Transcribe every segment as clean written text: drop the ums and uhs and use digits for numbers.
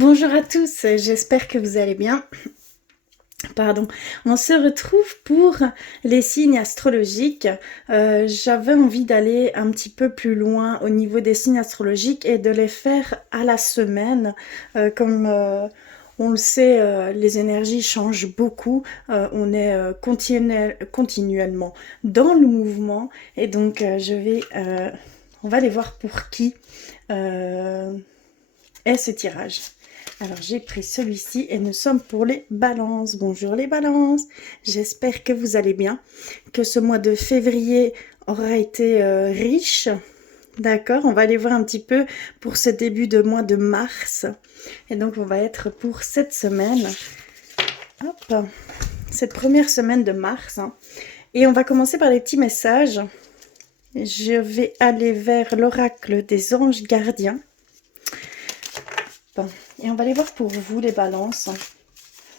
Bonjour à tous, j'espère que vous allez bien. Pardon, on se retrouve pour les signes astrologiques. J'avais envie d'aller un petit peu plus loin au niveau des signes astrologiques et de les faire à la semaine. Comme on le sait, les énergies changent beaucoup. On est continuellement dans le mouvement et donc on va aller voir pour qui est ce tirage. Alors j'ai pris celui-ci et nous sommes pour les balances. Bonjour les balances, j'espère que vous allez bien, que ce mois de février aura été riche. D'accord, on va aller voir un petit peu pour ce début de mois de mars. Et donc on va être pour cette semaine, hop, cette première semaine de mars. Et on va commencer par les petits messages. Je vais aller vers l'oracle des anges gardiens. Et on va aller voir pour vous les balances,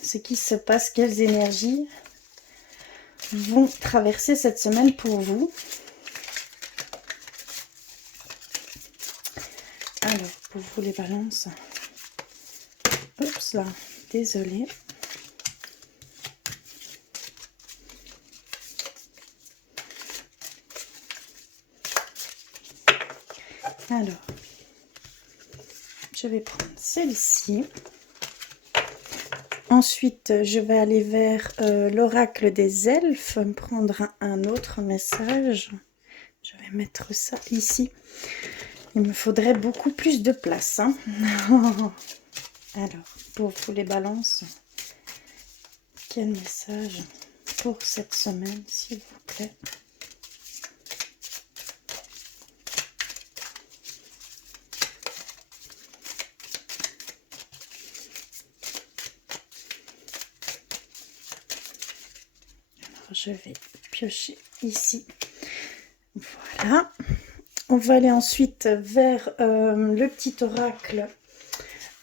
ce qui se passe, quelles énergies vont traverser cette semaine pour vous. Alors, pour vous les balances, oups là, désolée. Alors, je vais prendre celle-ci. Ensuite, je vais aller vers l'oracle des elfes, prendre un autre message. Je vais mettre ça ici. Il me faudrait beaucoup plus de place. Hein. Alors, pour vous les balances, quel message pour cette semaine, s'il vous plaît? Je vais piocher ici. Voilà. On va aller ensuite vers le petit oracle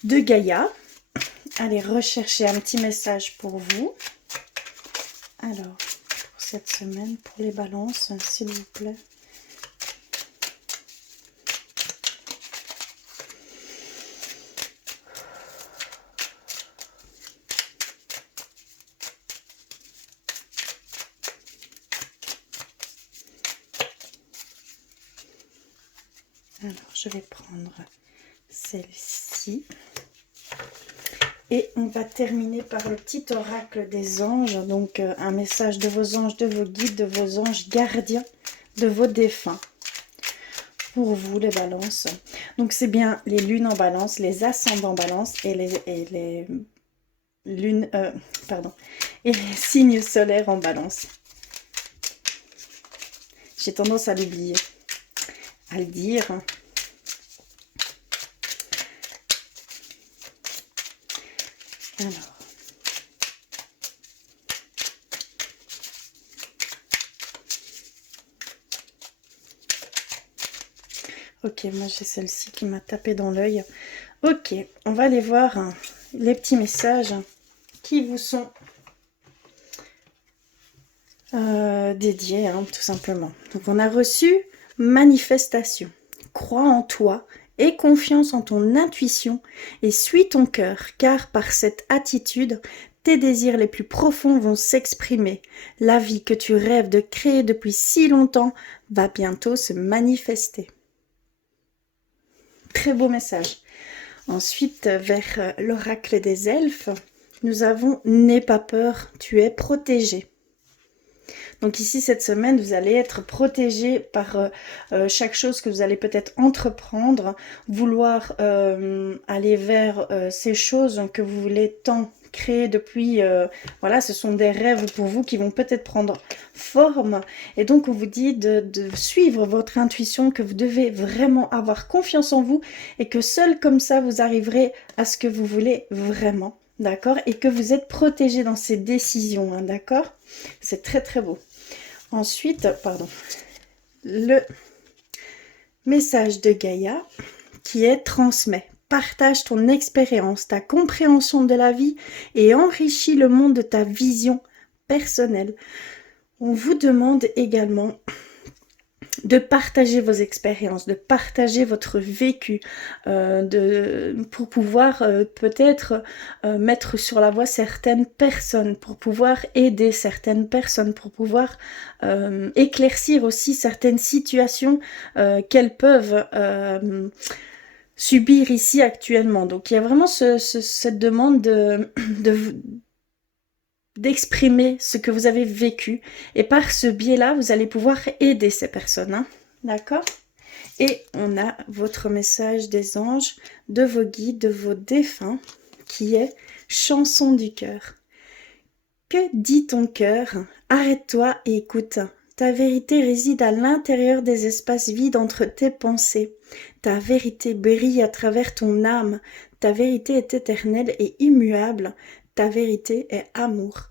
de Gaïa. Allez rechercher un petit message pour vous. Alors, pour cette semaine, pour les balances, s'il vous plaît. Alors, je vais prendre celle-ci. Et on va terminer par le petit oracle des anges. Donc, un message de vos anges, de vos guides, de vos anges gardiens, de vos défunts. Pour vous, les balances. Donc, c'est bien les lunes en balance, les ascendants en balance et les lunes... et les signes solaires en balance. J'ai tendance à l'oublier, à le dire. Alors. Ok, moi j'ai celle-ci qui m'a tapé dans l'œil. Ok, on va aller voir les petits messages qui vous sont dédiés, hein, tout simplement. Donc on a reçu manifestation. Crois en toi, aie confiance en ton intuition et suis ton cœur, car par cette attitude, tes désirs les plus profonds vont s'exprimer. La vie que tu rêves de créer depuis si longtemps va bientôt se manifester. Très beau message. Ensuite, vers l'oracle des elfes, nous avons « N'aie pas peur, tu es protégé ». Donc ici, cette semaine, vous allez être protégé par chaque chose que vous allez peut-être entreprendre, vouloir aller vers ces choses que vous voulez tant créer depuis, voilà, ce sont des rêves pour vous qui vont peut-être prendre forme. Et donc, on vous dit de suivre votre intuition, que vous devez vraiment avoir confiance en vous et que seul comme ça, vous arriverez à ce que vous voulez vraiment. D'accord? Et que vous êtes protégé dans ces décisions, hein, d'accord? C'est très très beau. Ensuite, le message de Gaïa qui est transmet. Partage ton expérience, ta compréhension de la vie et enrichis le monde de ta vision personnelle. On vous demande également de partager vos expériences, de partager votre vécu, pour pouvoir peut-être mettre sur la voie certaines personnes, pour pouvoir aider certaines personnes, pour pouvoir éclaircir aussi certaines situations qu'elles peuvent subir ici actuellement. Donc il y a vraiment cette demande d'exprimer ce que vous avez vécu. Et par ce biais-là, vous allez pouvoir aider ces personnes. Hein. D'accord? Et on a votre message des anges, de vos guides, de vos défunts, qui est chanson du cœur. Que dit ton cœur? Arrête-toi et écoute. Ta vérité réside à l'intérieur des espaces vides entre tes pensées. Ta vérité brille à travers ton âme. Ta vérité est éternelle et immuable. Ta vérité est amour.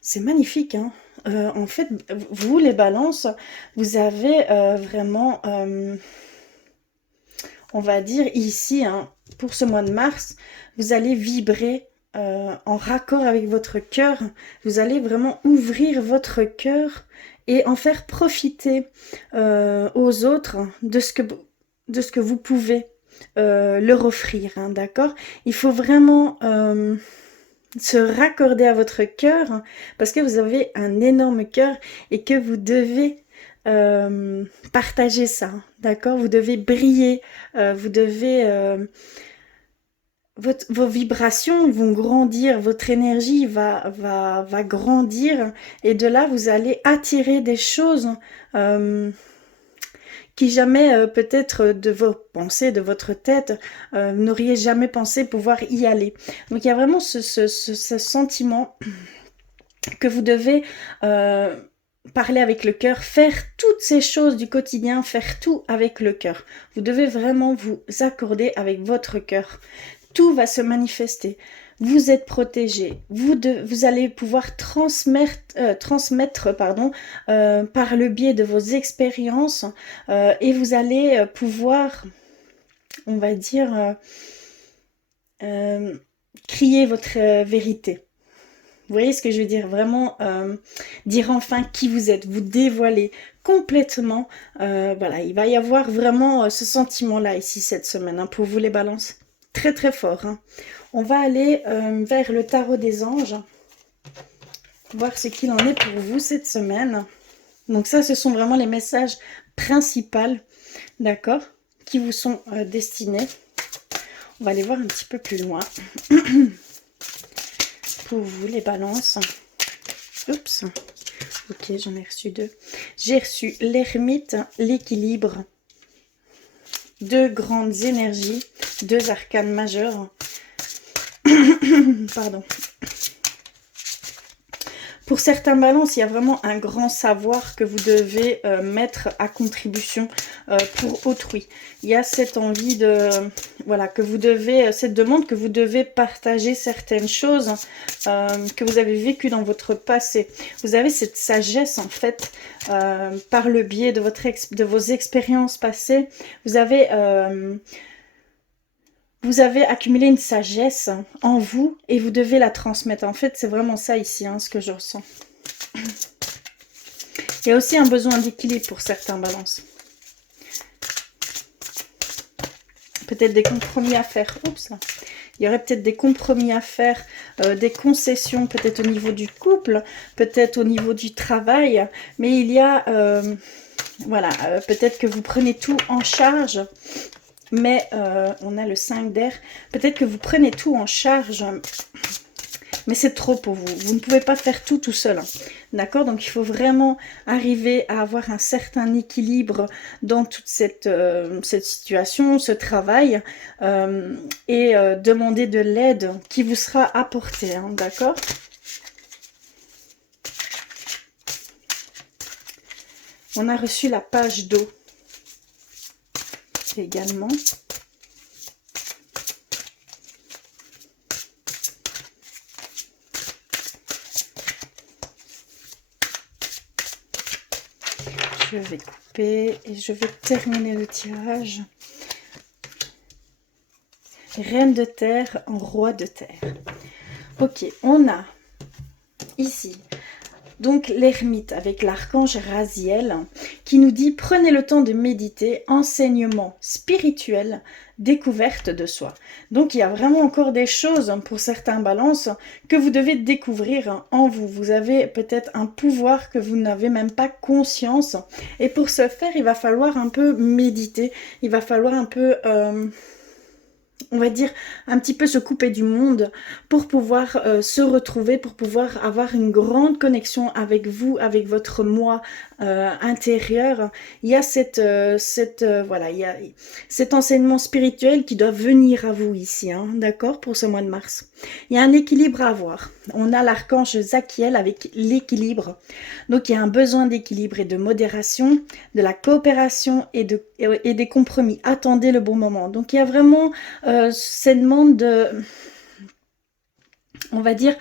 C'est magnifique, hein. En fait, vous, les balances, vous avez vraiment, on va dire ici, hein, pour ce mois de mars, vous allez vibrer en raccord avec votre cœur. Vous allez vraiment ouvrir votre cœur et en faire profiter aux autres de ce que vous pouvez leur offrir, hein, d'accord? Il faut vraiment se raccorder à votre cœur parce que vous avez un énorme cœur et que vous devez partager ça, d'accord? Vous devez briller, vous devez... vos vibrations vont grandir, votre énergie va grandir et de là vous allez attirer des choses qui jamais peut-être de vos pensées, de votre tête, n'auriez jamais pensé pouvoir y aller. Donc il y a vraiment ce sentiment que vous devez parler avec le cœur, faire toutes ces choses du quotidien, faire tout avec le cœur. Vous devez vraiment vous accorder avec votre cœur. Tout va se manifester. Vous êtes protégé. Vous allez pouvoir transmettre par le biais de vos expériences et vous allez pouvoir, on va dire, crier votre vérité. Vous voyez ce que je veux dire? Vraiment dire enfin qui vous êtes, vous dévoiler complètement. Voilà, il va y avoir vraiment ce sentiment-là ici cette semaine, hein, pour vous les balances. Très très fort. Hein. On va aller vers le tarot des anges, voir ce qu'il en est pour vous cette semaine. Donc ça, ce sont vraiment les messages principaux, d'accord, qui vous sont destinés. On va aller voir un petit peu plus loin. Pour vous, les balances. Oups. Ok, j'en ai reçu deux. J'ai reçu l'ermite, l'équilibre, deux grandes énergies, deux arcanes majeurs. Pardon. Pour certains balances, il y a vraiment un grand savoir que vous devez mettre à contribution pour autrui. Il y a cette envie de, voilà, que vous devez, cette demande que vous devez partager certaines choses que vous avez vécues dans votre passé. Vous avez cette sagesse en fait, par le biais de vos expériences passées. Vous avez accumulé une sagesse en vous et vous devez la transmettre. En fait, c'est vraiment ça ici, hein, ce que je ressens. Il y a aussi un besoin d'équilibre pour certains balances. Peut-être des compromis à faire. Oups, là. Il y aurait peut-être des compromis à faire, des concessions peut-être au niveau du couple, peut-être au niveau du travail. Mais il y a, voilà, peut-être que vous prenez tout en charge. Mais on a le 5 d'air. Peut-être que vous prenez tout en charge, mais c'est trop pour vous. Vous ne pouvez pas faire tout seul. Hein. D'accord? Donc, il faut vraiment arriver à avoir un certain équilibre dans toute cette situation, ce travail, et demander de l'aide qui vous sera apportée. Hein, d'accord? On a reçu la page d'eau également. Je vais couper et je vais terminer le tirage. Reine de terre en roi de terre. Ok, on a ici Donc l'ermite avec l'archange Raziel qui nous dit prenez le temps de méditer, enseignement spirituel, découverte de soi. Donc il y a vraiment encore des choses pour certains balances que vous devez découvrir en vous. Vous avez peut-être un pouvoir que vous n'avez même pas conscience. Et pour ce faire, il va falloir un peu méditer. Il va falloir un peu... on va dire, un petit peu se couper du monde pour pouvoir se retrouver, pour pouvoir avoir une grande connexion avec vous, avec votre moi intérieur. Il y a voilà, il y a cet enseignement spirituel qui doit venir à vous ici, hein, d'accord, pour ce mois de mars. Il y a un équilibre à avoir. On a l'archange Zachiel avec l'équilibre. Donc il y a un besoin d'équilibre et de modération, de la coopération et des compromis. Attendez le bon moment. Donc il y a vraiment cette demande de, on va dire,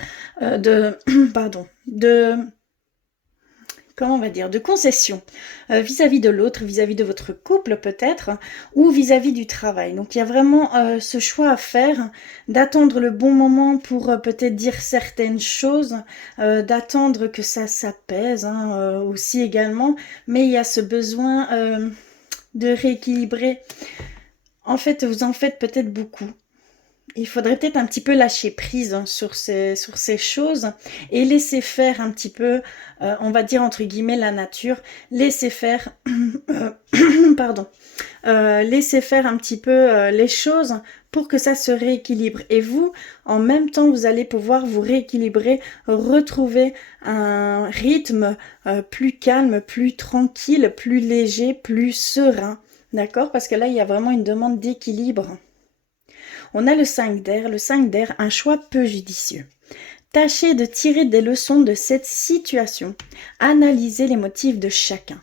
comment on va dire, de concession vis-à-vis de l'autre, vis-à-vis de votre couple peut-être, ou vis-à-vis du travail. Donc il y a vraiment ce choix à faire, d'attendre le bon moment pour peut-être dire certaines choses, d'attendre que ça s'apaise hein, aussi également, mais il y a ce besoin de rééquilibrer. En fait, vous en faites peut-être beaucoup. Il faudrait peut-être un petit peu lâcher prise hein, sur ces choses et laisser faire un petit peu, on va dire entre guillemets la nature, laisser faire, pardon, laisser faire un petit peu les choses pour que ça se rééquilibre. Et vous, en même temps, vous allez pouvoir vous rééquilibrer, retrouver un rythme plus calme, plus tranquille, plus léger, plus serein. D'accord? Parce que là, il y a vraiment une demande d'équilibre. On a le 5 d'air. Le 5 d'air, un choix peu judicieux. Tâchez de tirer des leçons de cette situation. Analysez les motifs de chacun.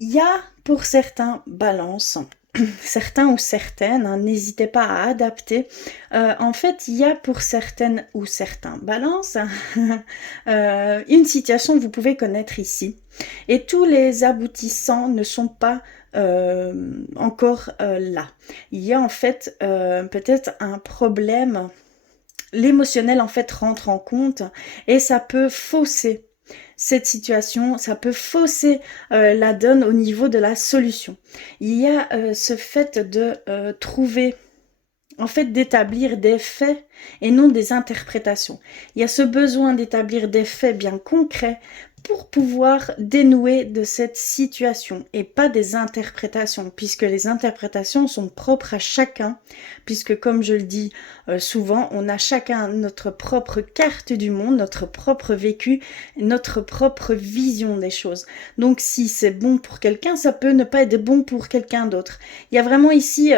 Il y a pour certains balances, certains ou certaines, hein, n'hésitez pas à adapter. En fait, il y a pour certaines ou certains balances une situation que vous pouvez connaître ici. Et tous les aboutissants ne sont pas encore là. Il y a en fait peut-être un problème. L'émotionnel en fait rentre en compte et ça peut fausser cette situation, ça peut fausser la donne au niveau de la solution. Il y a ce fait de trouver, en fait d'établir des faits et non des interprétations. Il y a ce besoin d'établir des faits bien concrets pour pouvoir dénouer de cette situation et pas des interprétations, puisque les interprétations sont propres à chacun, puisque comme je le dis souvent, on a chacun notre propre carte du monde, notre propre vécu, notre propre vision des choses. Donc si c'est bon pour quelqu'un, ça peut ne pas être bon pour quelqu'un d'autre. Il y a vraiment ici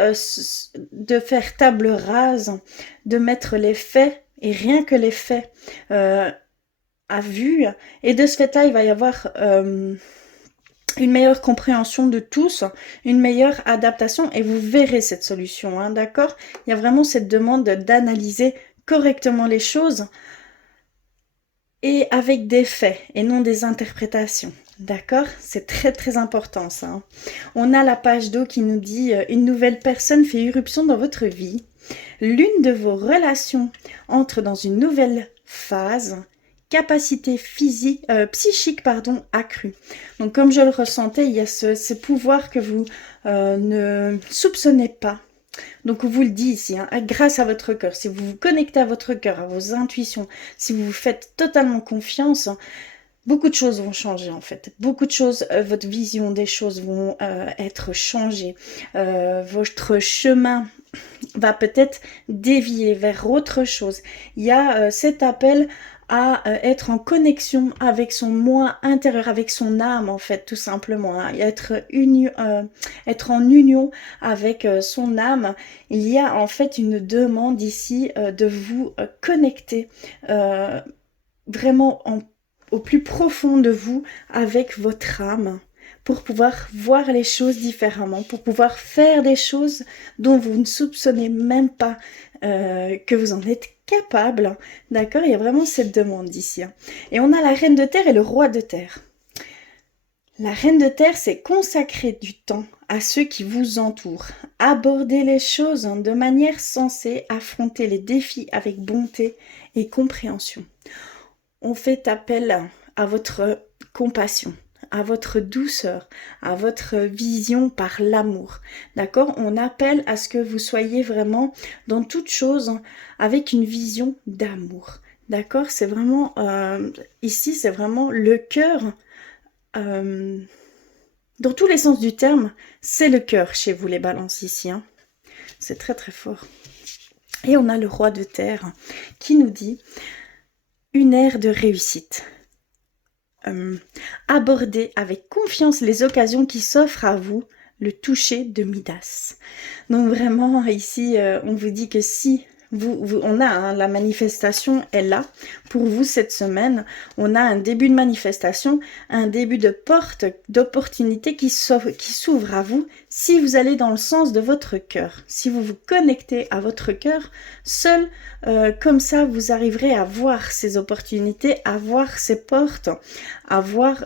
de faire table rase, de mettre les faits, et rien que les faits à vue, et de ce fait-là, il va y avoir une meilleure compréhension de tous, une meilleure adaptation, et vous verrez cette solution, hein, d'accord? Il y a vraiment cette demande d'analyser correctement les choses, et avec des faits, et non des interprétations. D'accord? C'est très très important ça. Hein. On a la page d'eau qui nous dit une nouvelle personne fait irruption dans votre vie. L'une de vos relations entre dans une nouvelle phase. Capacité physique, psychique accrue. Donc comme je le ressentais, il y a ce pouvoir que vous ne soupçonnez pas. Donc on vous le dit ici, hein, grâce à votre cœur, si vous vous connectez à votre cœur, à vos intuitions, si vous vous faites totalement confiance, beaucoup de choses vont changer en fait. Beaucoup de choses, votre vision des choses vont être changées. Votre chemin va peut-être dévier vers autre chose. Il y a cet appel à être en connexion avec son moi intérieur, avec son âme en fait, tout simplement. Hein, être en union avec son âme. Il y a en fait une demande ici de vous connecter vraiment au plus profond de vous avec votre âme pour pouvoir voir les choses différemment, pour pouvoir faire des choses dont vous ne soupçonnez même pas que vous en êtes capable. D'accord? Il y a vraiment cette demande ici. Hein. Et on a la reine de terre et le roi de terre. La reine de terre, c'est consacrer du temps à ceux qui vous entourent. Aborder les choses de manière sensée, affronter les défis avec bonté et compréhension. On fait appel à votre compassion, à votre douceur, à votre vision par l'amour. D'accord? On appelle à ce que vous soyez vraiment dans toute chose avec une vision d'amour. D'accord? C'est vraiment, ici, c'est vraiment le cœur, dans tous les sens du terme, c'est le cœur chez vous les balances ici. Hein. C'est très très fort. Et on a le roi de terre qui nous dit une ère de réussite. Abordez avec confiance les occasions qui s'offrent à vous, le toucher de Midas. Donc vraiment ici on vous dit que si on a hein, la manifestation est là pour vous cette semaine, on a un début de manifestation, un début de porte d'opportunité qui s'ouvre à vous si vous allez dans le sens de votre cœur, si vous vous connectez à votre cœur, seul comme ça vous arriverez à voir ces opportunités, à voir ces portes, à voir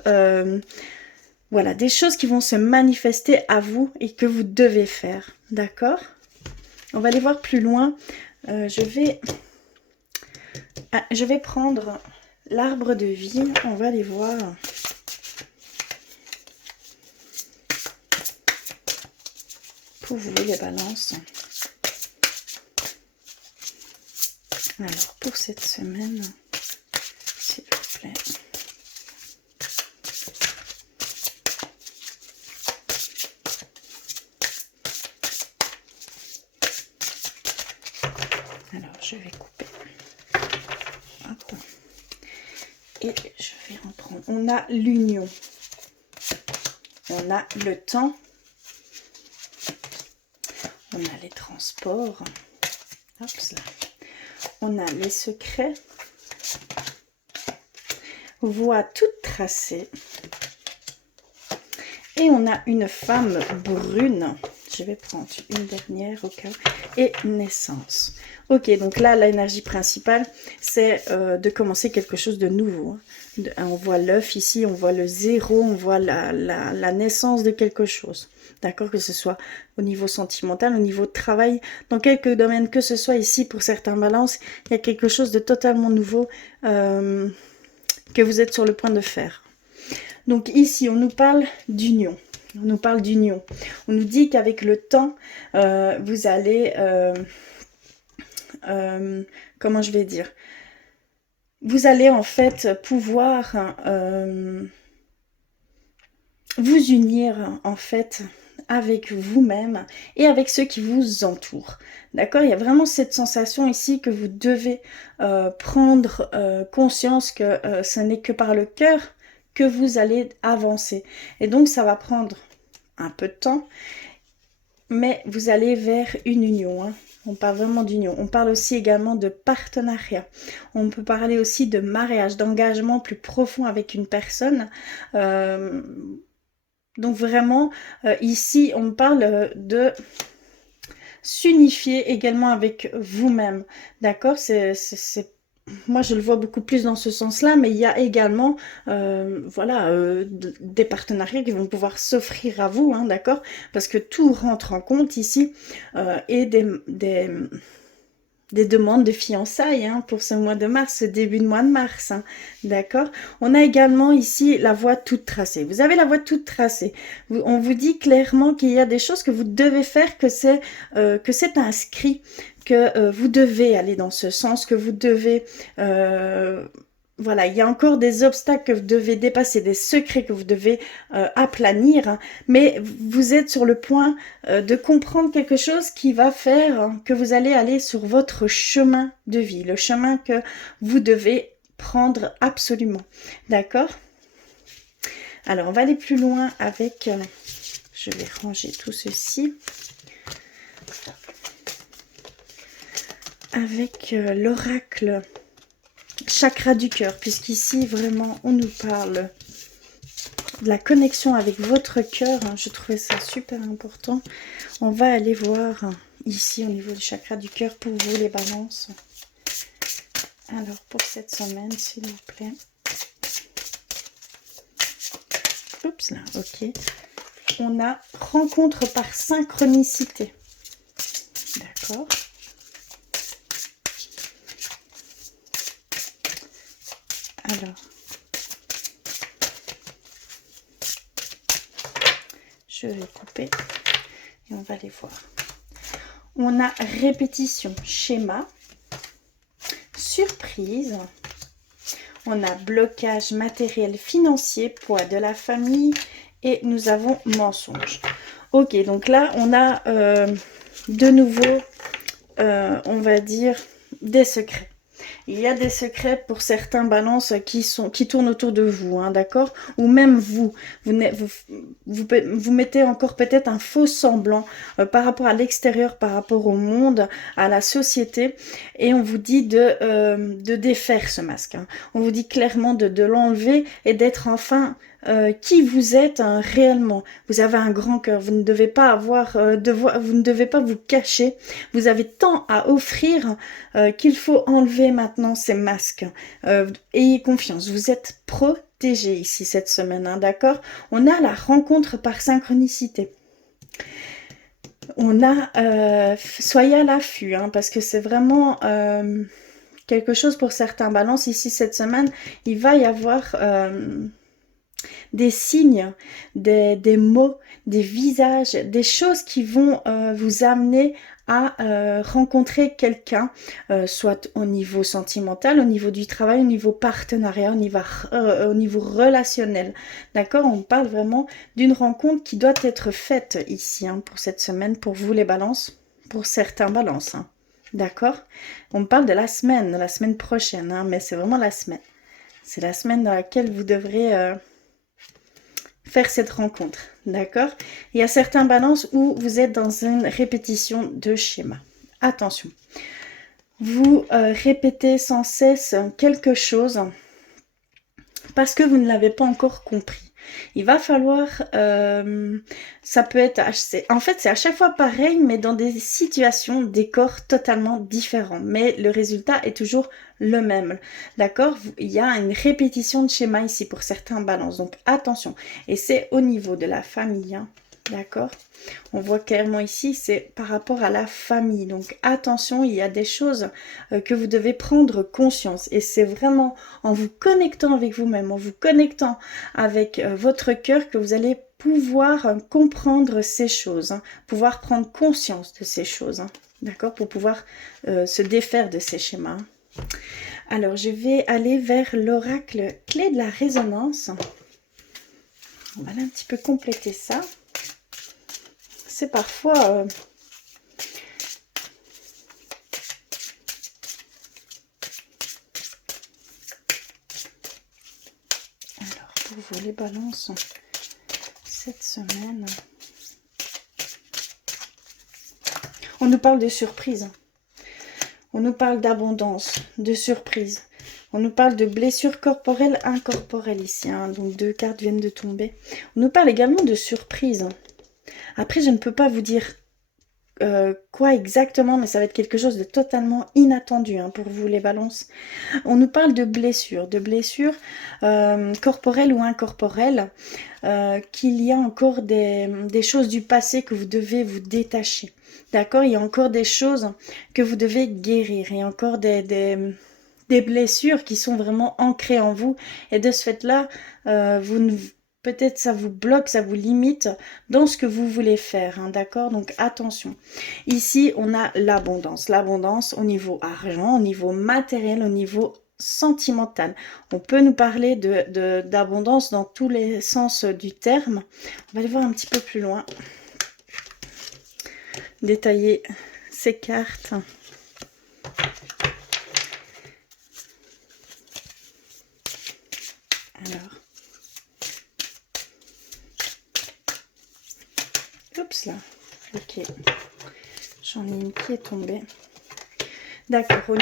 voilà, des choses qui vont se manifester à vous et que vous devez faire, d'accord? On va aller voir plus loin. Je vais prendre l'arbre de vie. On va aller voir. Pour vous, les balances. Alors, pour cette semaine, s'il vous plaît. Alors, je vais couper. Hop. Et je vais en prendre. On a l'union. On a le temps. On a les transports. Hop là. On a les secrets. Voie toute tracée. Et on a une femme brune. Je vais prendre une dernière au cas. Et naissance. Ok, donc là, l'énergie principale, c'est de commencer quelque chose de nouveau. On voit l'œuf ici, on voit le zéro, on voit la naissance de quelque chose. D'accord, que ce soit au niveau sentimental, au niveau de travail, dans quelques domaines que ce soit ici, pour certains balances, il y a quelque chose de totalement nouveau que vous êtes sur le point de faire. Donc ici, on nous parle d'union. On nous parle d'union. On nous dit qu'avec le temps, vous allez... comment je vais dire? Vous allez en fait pouvoir vous unir en fait avec vous-même et avec ceux qui vous entourent. D'accord? Il y a vraiment cette sensation ici que vous devez prendre conscience que ce n'est que par le cœur que vous allez avancer. Et donc ça va prendre un peu de temps, mais vous allez vers une union. Hein. On parle vraiment d'union. On parle aussi également de partenariat. On peut parler aussi de mariage, d'engagement plus profond avec une personne. Donc vraiment, ici, on parle de s'unifier également avec vous-même. D'accord? Moi, je le vois beaucoup plus dans ce sens-là, mais il y a également voilà, des partenariats qui vont pouvoir s'offrir à vous, hein, d'accord? Parce que tout rentre en compte ici et des demandes de fiançailles hein, pour ce mois de mars, ce début de mois de mars, hein, d'accord? On a également ici la voie toute tracée. Vous avez la voie toute tracée. On vous dit clairement qu'il y a des choses que vous devez faire, que c'est inscrit, que vous devez aller dans ce sens, que vous devez... voilà, il y a encore des obstacles que vous devez dépasser, des secrets que vous devez aplanir, hein, mais vous êtes sur le point de comprendre quelque chose qui va faire hein, que vous allez aller sur votre chemin de vie, le chemin que vous devez prendre absolument. D'accord? Alors, on va aller plus loin avec... je vais ranger tout ceci. Avec l'oracle chakra du cœur, puisqu'ici vraiment on nous parle de la connexion avec votre cœur. Je trouvais ça super important. On va aller voir ici au niveau du chakra du cœur pour vous les balances. Alors pour cette semaine, s'il vous plaît. Oups là, ok. On a rencontre par synchronicité. D'accord. Alors, Je vais couper et on va les voir. On a répétition, schéma, surprise. On a blocage matériel financier, poids de la famille et nous avons mensonge. Ok, donc là, on a de nouveau, on va dire, des secrets. Il y a des secrets pour certains balances qui tournent autour de vous, hein, d'accord? Ou même vous mettez encore peut-être un faux semblant par rapport à l'extérieur, par rapport au monde, à la société, et on vous dit de défaire ce masque. Hein. On vous dit clairement de l'enlever et d'être enfin qui vous êtes réellement. Vous avez un grand cœur, vous ne devez pas avoir vous ne devez pas vous cacher. Vous avez tant à offrir qu'il faut enlever maintenant ces masques. Ayez confiance, vous êtes protégés ici cette semaine, hein, d'accord? On a la rencontre par synchronicité. On a, soyez à l'affût, hein, parce que c'est vraiment quelque chose pour certains balances. Ici cette semaine, il va y avoir des signes, des mots, des visages, des choses qui vont vous amener à rencontrer quelqu'un, soit au niveau sentimental, au niveau du travail, au niveau partenariat, au niveau relationnel. D'accord? On parle vraiment d'une rencontre qui doit être faite ici, hein, pour cette semaine, pour vous les balances, pour certains balances. Hein. D'accord? On parle de la semaine prochaine, hein, mais c'est vraiment la semaine. C'est la semaine dans laquelle vous devrez faire cette rencontre, d'accord? Il y a certains balances où vous êtes dans une répétition de schéma. Attention, vous répétez sans cesse quelque chose parce que vous ne l'avez pas encore compris. Il va falloir, ça peut être, en fait c'est à chaque fois pareil, mais dans des situations, des corps totalement différents. Mais le résultat est toujours le même, d'accord? Il y a une répétition de schéma ici pour certains balances, donc attention. Et c'est au niveau de la famille, hein, d'accord? On voit clairement ici, c'est par rapport à la famille. Donc attention, il y a des choses que vous devez prendre conscience. Et c'est vraiment en vous connectant avec vous-même, en vous connectant avec votre cœur que vous allez pouvoir comprendre ces choses, hein, pouvoir prendre conscience de ces choses, hein, d'accord, pour pouvoir se défaire de ces schémas. Alors, je vais aller vers l'oracle clé de la résonance. On va aller un petit peu compléter ça. C'est parfois alors, pour vous les balances, cette semaine, on nous parle de surprise. On nous parle d'abondance, de surprise. On nous parle de blessures corporelles, incorporelles ici. Hein, donc 2 cartes viennent de tomber. On nous parle également de surprise. Après, je ne peux pas vous dire quoi exactement, mais ça va être quelque chose de totalement inattendu, hein, pour vous les balances. On nous parle de blessures corporelles ou incorporelles, qu'il y a encore des choses du passé que vous devez vous détacher. D'accord? Il y a encore des choses que vous devez guérir. Il y a encore des blessures qui sont vraiment ancrées en vous. Et de ce fait-là, peut-être ça vous bloque, ça vous limite dans ce que vous voulez faire. Hein, d'accord? Donc attention. Ici, on a l'abondance. L'abondance au niveau argent, au niveau matériel, au niveau sentimental. On peut nous parler d'abondance dans tous les sens du terme. On va aller voir un petit peu plus loin. Détailler ces cartes. Alors. Oups là. Ok. J'en ai une qui est tombée. D'accord.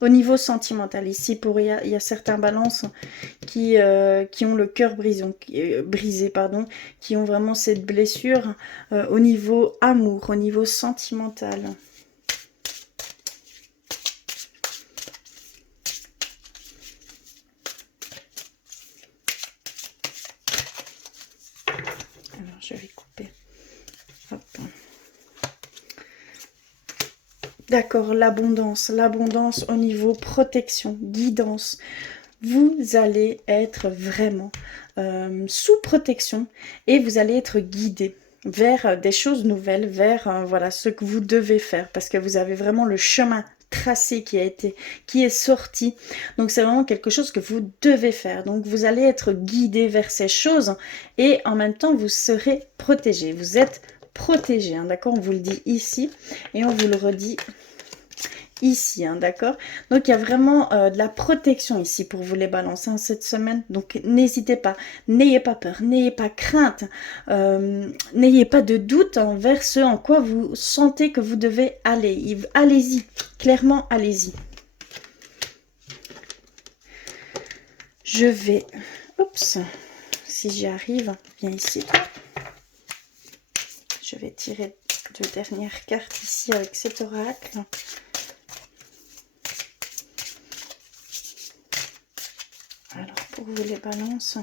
Au niveau sentimental, ici, il y a certains balances qui ont le cœur brisé, pardon, qui ont vraiment cette blessure au niveau amour, au niveau sentimental. Alors, je vais couper. Hop. D'accord, l'abondance au niveau protection, guidance. vous allez être vraiment sous protection et vous allez être guidé vers des choses nouvelles, vers voilà ce que vous devez faire, parce que vous avez vraiment le chemin tracé qui est sorti. Donc c'est vraiment quelque chose que vous devez faire. Donc vous allez être guidé vers ces choses et en même temps vous serez protégé. Vous êtes protégé, hein, d'accord? On vous le dit ici et on vous le redit ici, hein, d'accord? Donc il y a vraiment de la protection ici pour vous les balances hein, cette semaine. Donc n'hésitez pas, n'ayez pas peur, n'ayez pas crainte, n'ayez pas de doute envers ce en quoi vous sentez que vous devez aller. Allez-y, clairement allez-y. Je vais, oups, si j'y arrive, viens ici toi. Je vais tirer deux dernières cartes ici avec cet oracle. Alors, pour vous les balances.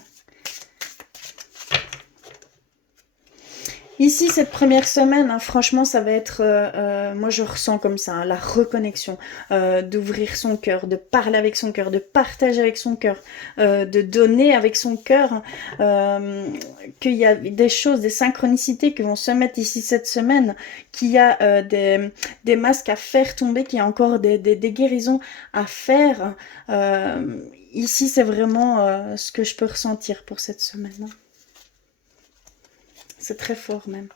Ici, cette première semaine, hein, franchement, ça va être, moi je ressens comme ça, hein, la reconnexion, d'ouvrir son cœur, de parler avec son cœur, de partager avec son cœur, de donner avec son cœur, qu'il y a des choses, des synchronicités qui vont se mettre ici cette semaine, qu'il y a des masques à faire tomber, qu'il y a encore des guérisons à faire. Ici, c'est vraiment ce que je peux ressentir pour cette semaine. Hein. C'est très fort même.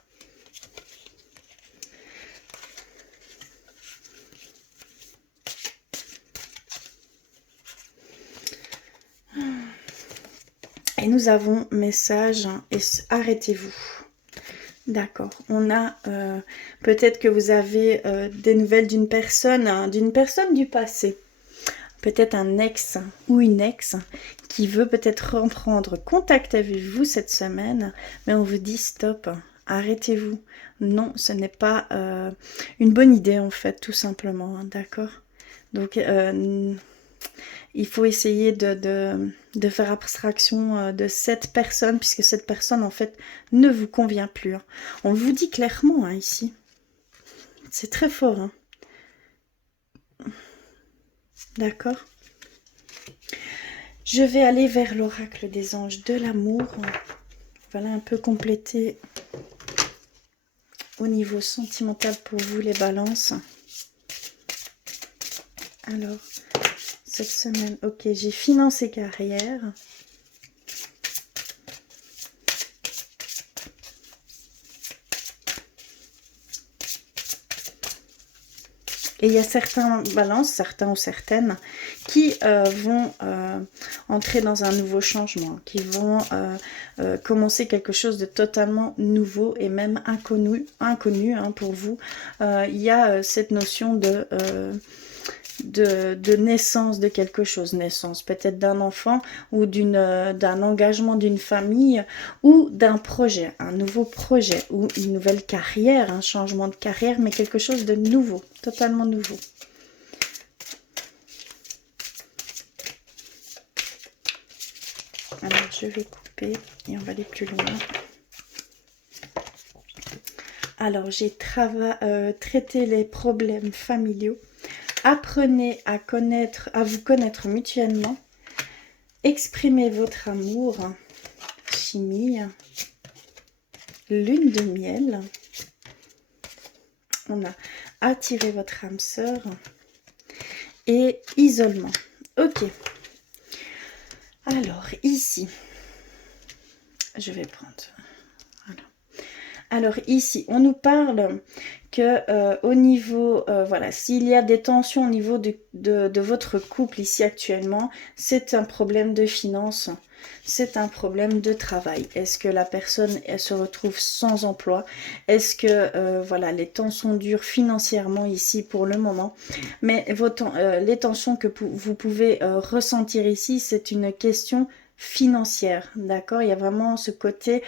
Et nous avons message et arrêtez-vous. D'accord. On a peut-être que vous avez des nouvelles d'une personne du passé. Peut-être un ex ou une ex qui veut peut-être reprendre contact avec vous cette semaine, mais on vous dit stop, arrêtez-vous. Non, ce n'est pas une bonne idée en fait, tout simplement, hein, d'accord? Donc, il faut essayer de faire abstraction de cette personne, puisque cette personne en fait ne vous convient plus. Hein. On vous dit clairement hein, ici. C'est très fort. Hein. D'accord. Je vais aller vers l'oracle des anges de l'amour. Voilà un peu compléter au niveau sentimental pour vous les balances. Alors, cette semaine, ok, j'ai finance et carrière. Et il y a certains balances, certains ou certaines, qui vont entrer dans un nouveau changement, qui vont commencer quelque chose de totalement nouveau et même inconnu hein, pour vous. Il y a cette notion de naissance de quelque chose, naissance peut-être d'un enfant ou d'un engagement d'une famille ou d'un projet, un nouveau projet ou une nouvelle carrière, un changement de carrière, mais quelque chose de nouveau, totalement nouveau. Alors je vais couper et on va aller plus loin. Alors j'ai traité les problèmes familiaux. Apprenez à vous connaître mutuellement. Exprimez votre amour. Chimie. Lune de miel. On a attiré votre âme sœur. Et isolement. Ok. Alors, ici. Je vais prendre... Voilà. Alors, ici, on nous parle... que au niveau, voilà, s'il y a des tensions au niveau de votre couple ici actuellement, c'est un problème de finances, c'est un problème de travail. Est-ce que la personne, elle se retrouve sans emploi? Est-ce que, voilà, les temps sont durs financièrement ici pour le moment? Mais les tensions que vous pouvez ressentir ici, c'est une question financière, d'accord? Il y a vraiment ce côté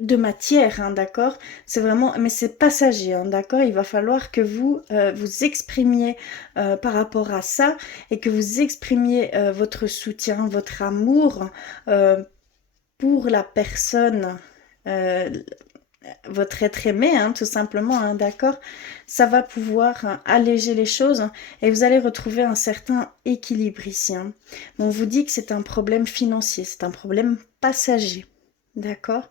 de matière, hein, d'accord? C'est vraiment, mais c'est passager, hein, d'accord? Il va falloir que vous vous exprimiez par rapport à ça et que vous exprimiez votre soutien, votre amour pour la personne votre être aimé, hein, tout simplement, hein, d'accord? Ça va pouvoir alléger les choses et vous allez retrouver un certain équilibre ici. Hein. On vous dit que c'est un problème financier, c'est un problème passager, d'accord?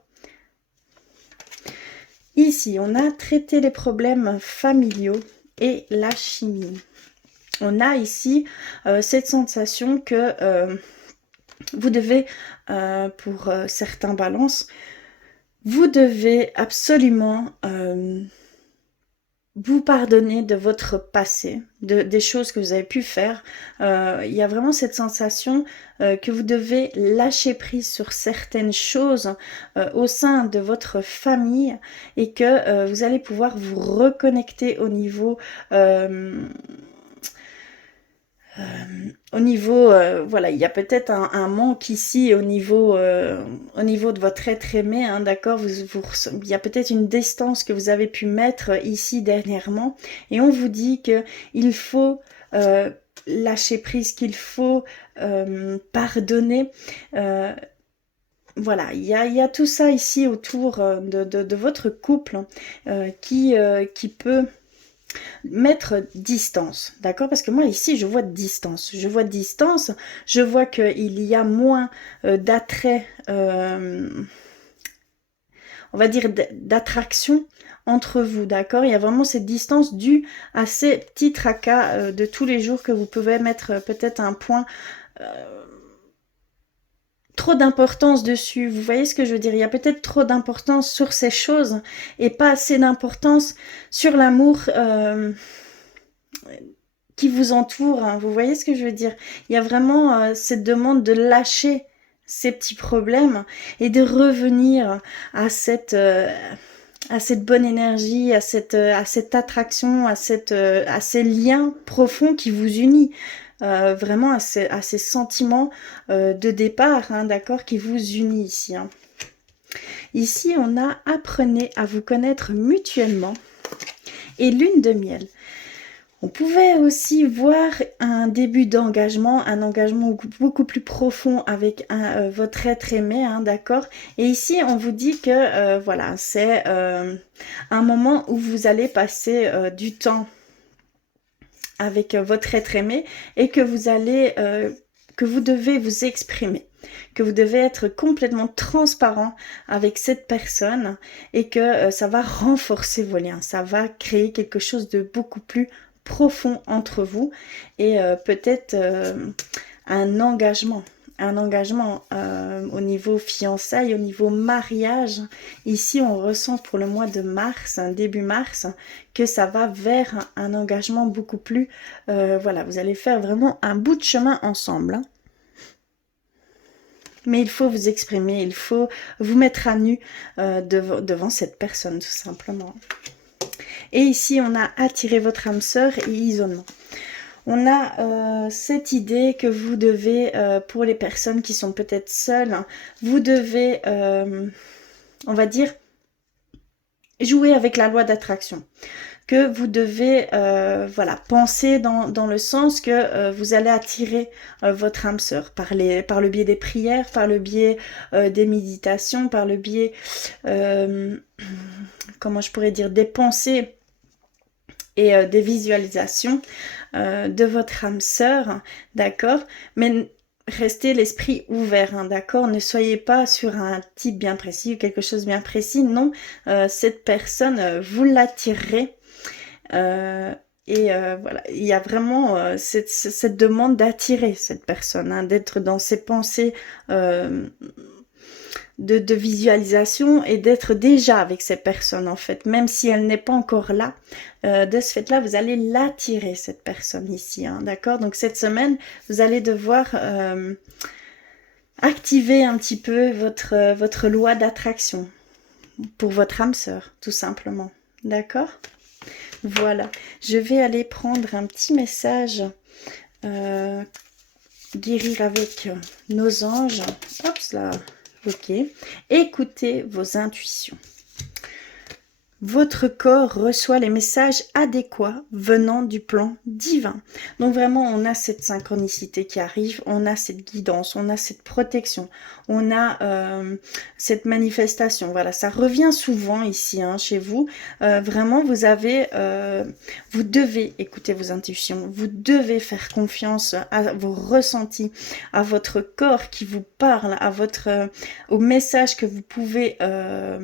Ici, on a traité les problèmes familiaux et la chimie. On a ici cette sensation que vous devez, pour certains balances, vous devez absolument vous pardonner de votre passé, des choses que vous avez pu faire. Il y a vraiment cette sensation que vous devez lâcher prise sur certaines choses au sein de votre famille et que vous allez pouvoir vous reconnecter au niveau, voilà, il y a peut-être un manque ici au niveau de votre être aimé, hein, d'accord, il y a peut-être une distance que vous avez pu mettre ici dernièrement, et on vous dit que il faut lâcher prise, qu'il faut pardonner. Voilà, il y a tout ça ici autour de votre couple qui peut mettre distance, d'accord? Parce que moi ici je vois distance, je vois qu'il y a moins d'attrait, on va dire d'attraction entre vous, d'accord? Il y a vraiment cette distance due à ces petits tracas de tous les jours que vous pouvez mettre peut-être un point trop d'importance dessus. Vous voyez ce que je veux dire? Il y a peut-être trop d'importance sur ces choses et pas assez d'importance sur l'amour qui vous entoure. Hein. Vous voyez ce que je veux dire? Il y a vraiment cette demande de lâcher ces petits problèmes et de revenir à cette bonne énergie, à cette attraction, à ces liens profonds qui vous unissent. Vraiment à ces sentiments de départ, hein, d'accord, qui vous unissent ici. Hein. Ici, on a apprenez à vous connaître mutuellement et lune de miel. On pouvait aussi voir un début d'engagement, un engagement beaucoup plus profond avec votre être aimé, hein, d'accord? Et ici, on vous dit que voilà, c'est un moment où vous allez passer du temps avec votre être aimé et que que vous devez vous exprimer, que vous devez être complètement transparent avec cette personne et que ça va renforcer vos liens, ça va créer quelque chose de beaucoup plus profond entre vous et peut-être un engagement au niveau fiançailles, au niveau mariage. Ici, on ressent pour le mois de mars, début mars, que ça va vers un engagement beaucoup plus... voilà, vous allez faire vraiment un bout de chemin ensemble. Hein. Mais il faut vous exprimer, il faut vous mettre à nu devant cette personne, tout simplement. Et ici, on a attiré votre âme sœur et isolement. On a cette idée que vous devez, pour les personnes qui sont peut-être seules, vous devez, on va dire, jouer avec la loi d'attraction. Que vous devez voilà, penser dans le sens que vous allez attirer votre âme sœur par le biais des prières, par le biais des méditations, par le biais, comment je pourrais dire, des pensées et des visualisations de votre âme sœur, d'accord? Mais restez l'esprit ouvert, hein, d'accord? Ne soyez pas sur un type bien précis ou quelque chose bien précis, non. Cette personne, vous l'attirerez. Voilà, il y a vraiment cette demande d'attirer cette personne, hein, d'être dans ses pensées de visualisation et d'être déjà avec cette personne en fait, même si elle n'est pas encore là. De ce fait-là, vous allez l'attirer cette personne ici, hein, d'accord? Donc cette semaine, vous allez devoir activer un petit peu votre loi d'attraction pour votre âme sœur, tout simplement, d'accord? Voilà, je vais aller prendre un petit message guérir avec nos anges. Hop là, ok. Écoutez vos intuitions. votre corps reçoit les messages adéquats venant du plan divin. Donc vraiment, on a cette synchronicité qui arrive, on a cette guidance, on a cette protection, on a cette manifestation. Voilà, ça revient souvent ici, hein, chez vous. Vraiment, vous avez, vous devez écouter vos intuitions, vous devez faire confiance à vos ressentis, à votre corps qui vous parle, à votre, au message que vous pouvez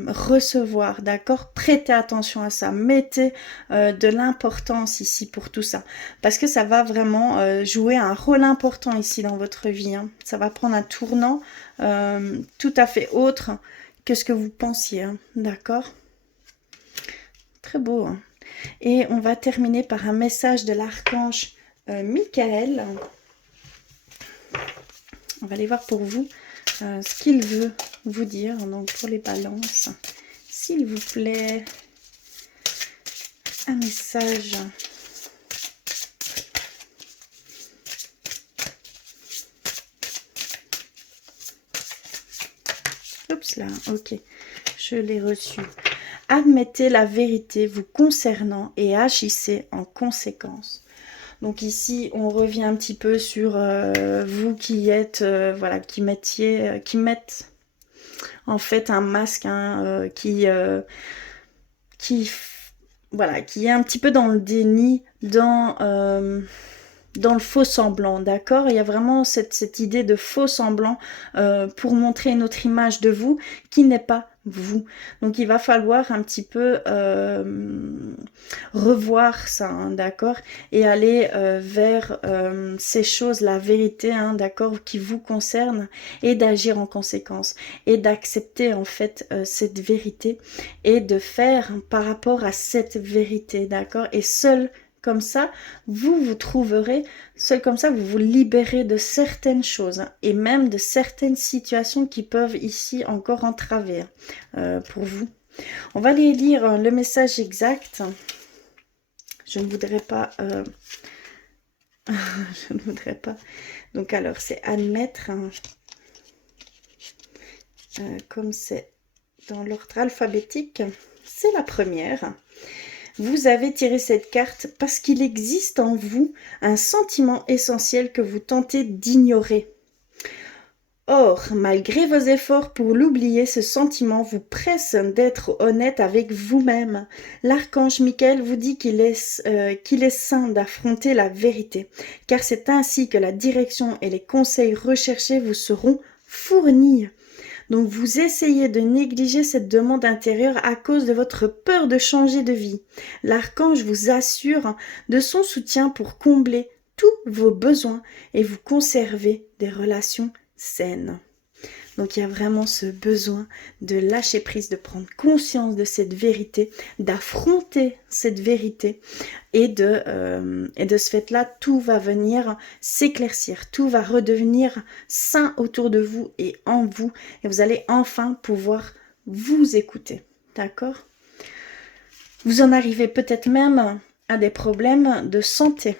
recevoir, d'accord? Prêtez attention à ça, mettez de l'importance ici pour tout ça, parce que ça va vraiment jouer un rôle important ici dans votre vie, hein. Ça va prendre un tournant tout à fait autre que ce que vous pensiez, hein, d'accord? Très beau, hein. Et on va terminer par un message de l'archange Michael. On va aller voir pour vous ce qu'il veut vous dire. Donc pour les balances, s'il vous plaît, un message. Oups là, ok, je l'ai reçu. Admettez la vérité vous concernant et agissez en conséquence. Donc ici, on revient un petit peu sur vous qui êtes, voilà, qui mettent en fait un masque, hein, voilà, qui est un petit peu dans le déni, dans le faux semblant, d'accord? Il y a vraiment cette idée de faux semblant pour montrer une autre image de vous qui n'est pas vous. Donc il va falloir un petit peu revoir ça, hein, d'accord? Et aller vers ces choses, la vérité, hein, d'accord, qui vous concerne, et d'agir en conséquence, et d'accepter en fait cette vérité, et de faire par rapport à cette vérité, d'accord? Et seul comme ça, vous trouverez, seul comme ça, vous vous libérez de certaines choses, hein, et même de certaines situations qui peuvent ici encore entraver pour vous. On va aller lire le message exact. Je ne voudrais pas... je ne voudrais pas... Donc alors, c'est admettre, hein, comme c'est dans l'ordre alphabétique, c'est la première. Vous avez tiré cette carte parce qu'il existe en vous un sentiment essentiel que vous tentez d'ignorer. Or, malgré vos efforts pour l'oublier, ce sentiment vous presse d'être honnête avec vous-même. L'archange Michael vous dit qu'il est sain d'affronter la vérité, car c'est ainsi que la direction et les conseils recherchés vous seront fournis. Donc vous essayez de négliger cette demande intérieure à cause de votre peur de changer de vie. L'archange vous assure de son soutien pour combler tous vos besoins et vous conserver des relations saines. Donc il y a vraiment ce besoin de lâcher prise, de prendre conscience de cette vérité, d'affronter cette vérité, et de ce fait-là, tout va venir s'éclaircir, tout va redevenir sain autour de vous et en vous, et vous allez enfin pouvoir vous écouter, d'accord? Vous en arrivez peut-être même à des problèmes de santé,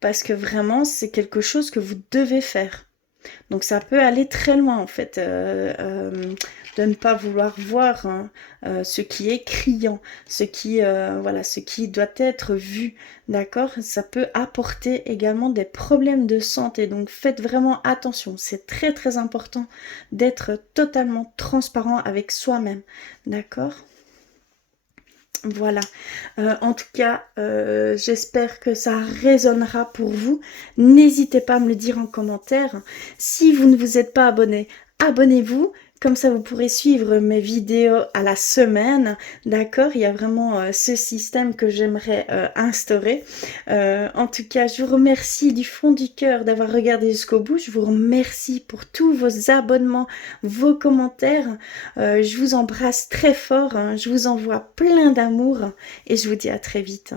parce que vraiment c'est quelque chose que vous devez faire. Donc ça peut aller très loin en fait, de ne pas vouloir voir, hein, ce qui est criant, ce qui, voilà, ce qui doit être vu, d'accord? Ça peut apporter également des problèmes de santé, donc faites vraiment attention. C'est très très important d'être totalement transparent avec soi-même, d'accord? Voilà, en tout cas, j'espère que ça résonnera pour vous. N'hésitez pas à me le dire en commentaire. Si vous ne vous êtes pas abonné, abonnez-vous. Comme ça, vous pourrez suivre mes vidéos à la semaine. D'accord? Il y a vraiment ce système que j'aimerais instaurer. En tout cas, je vous remercie du fond du cœur d'avoir regardé jusqu'au bout. Je vous remercie pour tous vos abonnements, vos commentaires. Je vous embrasse très fort, hein. Je vous envoie plein d'amour et je vous dis à très vite.